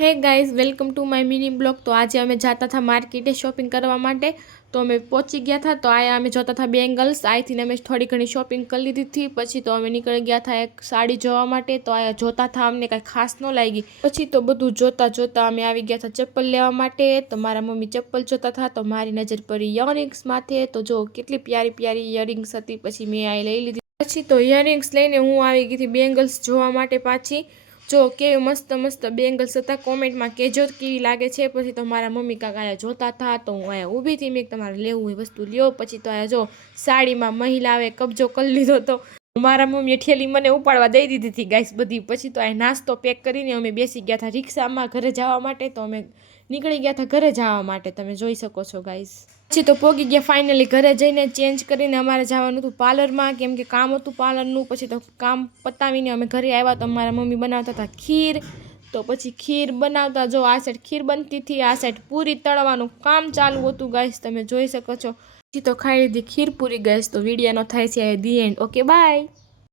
Hey guys welcome to my mini blog. તો આજે અમે જતા હતા માર્કેટે શોપિંગ કરવા માટે। તો અમે પહોંચી ગયા था। તો આયા અમે જોતા था બેંગલ્સ। અહીંથી અમે થોડી ઘણી શોપિંગ કરી લીધી थी। પછી તો અમે નીકળી ગયા था એક સાડી જોવા માટે। તો આયા જોતા था અમને કાંઈ ખાસ ન લાગી। પછી તો બધું જોતા જોતા અમે આવી ગયા था ચપ્પલ લેવા માટે। તો મારા મમ્મી ચપ્પલ જોતા था તો મારી નજર પડી ઇયરિંગ્સ માથે। તો જો કેટલી પ્યારી પ્યારી ઇયરિંગ્સ હતી। પછી મેં આ લઈ લીધી। પછી તો ઇયરિંગ્સ લઈને હું આવી ગઈ હતી બેંગલ્સ જોવા માટે પાછી। જો કેવી મસ્ત મસ્ત બેંગલ્સ હતા। કોમેન્ટમાં કહેજો કેવી લાગે છે। પછી તો મારા મમ્મી કાંક આયા જોતા હતા તો હું આયા ઊભી હતી। મેં તમારે લેવું હોય વસ્તુ લ્યો। પછી તો આયા જો સાડીમાં મહિલાએ કબજો કરી લીધો તો મારા મમ્મીએ ઠેલી મને ઉપાડવા દઈ દીધી હતી ગાઈસ બધી। પછી તો આ નાસ્તો પેક કરીને અમે બેસી ગયા હતા રિક્ષામાં ઘરે જવા માટે। તો અમે નીકળી ગયા હતા ઘરે જવા માટે। તમે જોઈ શકો છો ગાઈસ। પછી તો પોગી ગયા ફાઇનલી ઘરે જઈને ચેન્જ કરીને અમારે જવાનું હતું પાર્લરમાં કેમ કે કામ હતું પાર્લરનું। પછી તો કામ પતાવીને અમે ઘરે આવ્યા તો મારા મમ્મી બનાવતા હતા ખીર। તો પછી ખીર બનાવતા જો આ સાઈડ ખીર બનતી હતી, આ સાઈડ પૂરી તળવાનું કામ ચાલુ હતું ગાઈસ તમે જોઈ શકો છો। પછી તો ખાઈ લીધી ખીર પૂરી ગાઈસ। તો વિડીયોનો થાય છે ધી એન્ડ। Okay bye.